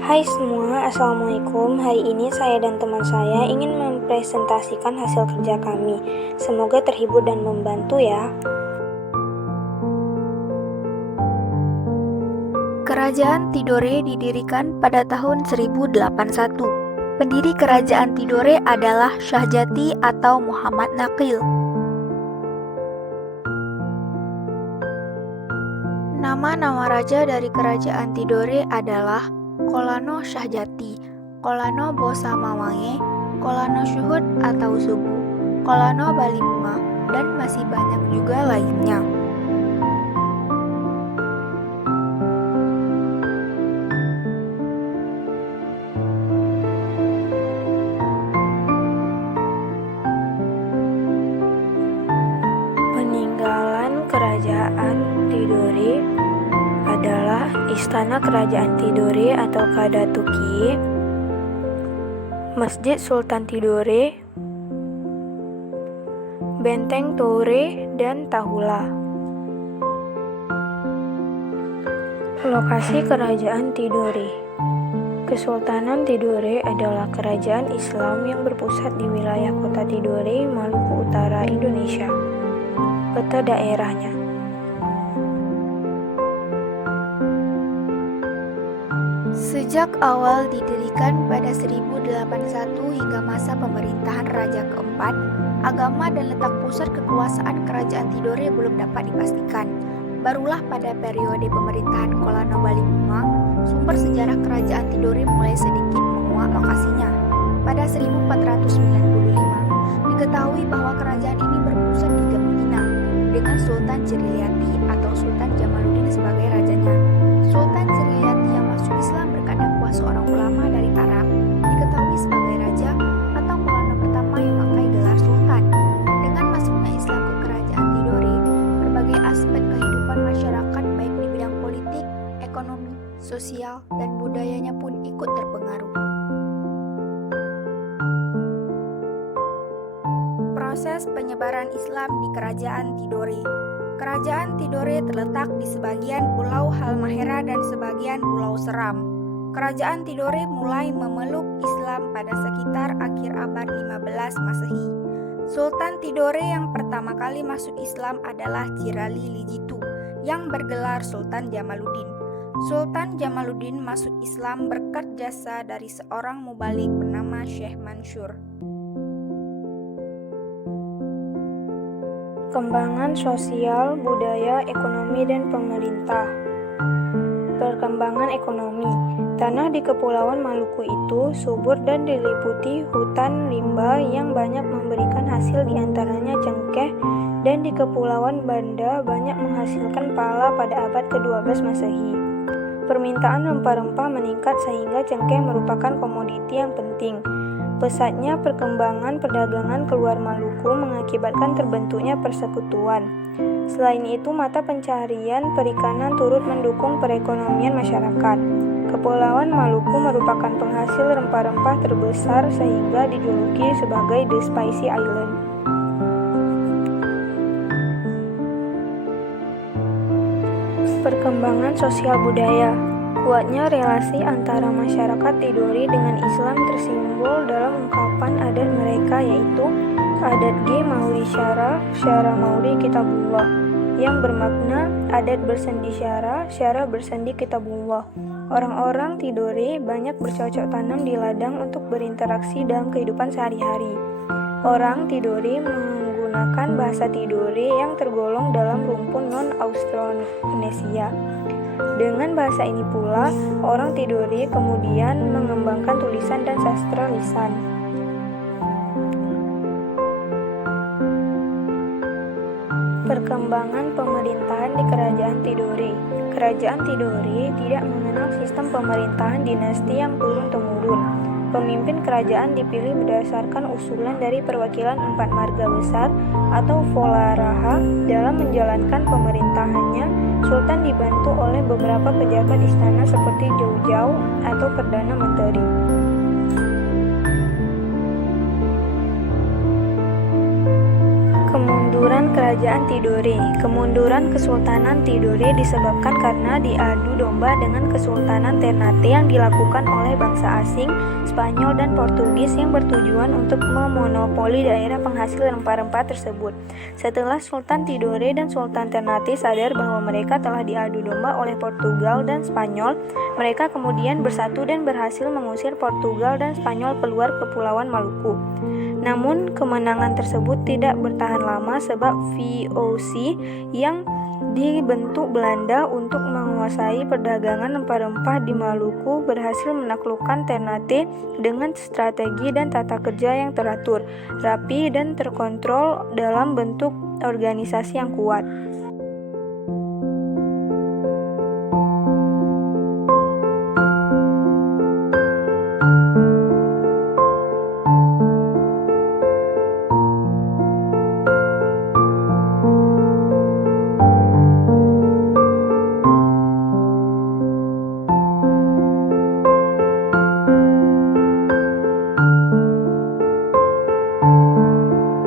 Hai semua, Assalamualaikum. Hari ini saya dan teman saya ingin mempresentasikan hasil kerja kami. Semoga terhibur dan membantu ya. Kerajaan Tidore didirikan pada tahun 1081. Pendiri Kerajaan Tidore adalah Syahjati atau Muhammad Naqil. Nama-nama raja dari Kerajaan Tidore adalah Kolano Syahjati, Kolano Bosa Mawange, Kolano Syuhud atau Subu, Kolano Balimunga, dan masih banyak juga lainnya. Peninggalan Kerajaan Tidore adalah Istana Kerajaan Tidore atau Kadatuki, Masjid Sultan Tidore, Benteng Toure, dan Tahula. Lokasi Kerajaan Tidore. Kesultanan Tidore adalah kerajaan Islam yang berpusat di wilayah kota Tidore, Maluku Utara, Indonesia. Peta daerahnya. Sejak awal didirikan pada 1081 hingga masa pemerintahan Raja keempat, agama dan letak pusat kekuasaan Kerajaan Tidore belum dapat dipastikan. Barulah pada periode pemerintahan Kolano Balimunga, sumber sejarah Kerajaan Tidore mulai sedikit menguak lokasinya. Pada 1495, diketahui bahwa kerajaan ini berpusat di Gempina, dengan Sultan Ciryati atau Sultan Jamaluddin sebagai rajanya. Sultan Ciryati yang masuk Islam berkat dakwah seorang ulama dari Arab diketahui sebagai raja atau Kolano pertama yang memakai gelar sultan. Dengan masuknya Islam ke Kerajaan Tidore, berbagai aspek kehidupan masyarakat baik di bidang politik, ekonomi, sosial, dan budayanya pun ikut terpengaruh. Proses penyebaran Islam di Kerajaan Tidore. Kerajaan Tidore terletak di sebagian Pulau Halmahera dan sebagian Pulau Seram. Kerajaan Tidore mulai memeluk Islam pada sekitar akhir abad 15 Masehi. Sultan Tidore yang pertama kali masuk Islam adalah Cirali Lijitu yang bergelar Sultan Jamaluddin. Sultan Jamaluddin masuk Islam berkat jasa dari seorang mubalik bernama Syekh Mansur. Perkembangan sosial, budaya, ekonomi, dan pemerintah. Perkembangan ekonomi. Tanah di Kepulauan Maluku itu subur dan diliputi hutan rimba yang banyak memberikan hasil, diantaranya cengkeh, dan di Kepulauan Banda banyak menghasilkan pala pada abad ke-12 Masehi. Permintaan rempah-rempah meningkat sehingga cengkeh merupakan komoditi yang penting. Pesatnya perkembangan perdagangan keluar Maluku mengakibatkan terbentuknya persekutuan. Selain itu, mata pencaharian perikanan turut mendukung perekonomian masyarakat. Kepulauan Maluku merupakan penghasil rempah-rempah terbesar sehingga dijuluki sebagai The Spicy Island. Perkembangan sosial budaya. Kuatnya relasi antara masyarakat Tidore dengan Islam tersimbol dalam ungkapan adat mereka, yaitu adat G Mauri Syara, Syara Mauri Kitabullah, yang bermakna adat bersendi syara, syara bersendi kitabullah. Orang-orang Tidore banyak bercocok tanam di ladang untuk berinteraksi dalam kehidupan sehari-hari. Orang Tidore menggunakan bahasa Tidore yang tergolong dalam rumpun non-Austronesia. Dengan bahasa ini pula, orang Tidore kemudian mengembangkan tulisan dan sastra lisan. Perkembangan pemerintahan di Kerajaan Tidore. Kerajaan Tidore tidak mengenal sistem pemerintahan dinasti yang turun-temurun. Pemimpin kerajaan dipilih berdasarkan usulan dari perwakilan 4 marga besar atau Volaraha. Dalam menjalankan pemerintahannya, Sultan dibantu oleh beberapa pejabat istana seperti Jaujau atau Perdana Menteri. Kemunduran Kemunduran Kerajaan Tidore. Kemunduran Kesultanan Tidore disebabkan karena diadu domba dengan Kesultanan Ternate yang dilakukan oleh bangsa asing, Spanyol dan Portugis yang bertujuan untuk memonopoli daerah penghasil rempah-rempah tersebut. Setelah Sultan Tidore dan Sultan Ternate sadar bahwa mereka telah diadu domba oleh Portugal dan Spanyol, mereka kemudian bersatu dan berhasil mengusir Portugal dan Spanyol keluar Kepulauan Maluku. Namun, kemenangan tersebut tidak bertahan lama sebab VOC yang dibentuk Belanda untuk menguasai perdagangan rempah-rempah di Maluku berhasil menaklukkan Ternate dengan strategi dan tata kerja yang teratur, rapi dan terkontrol dalam bentuk organisasi yang kuat.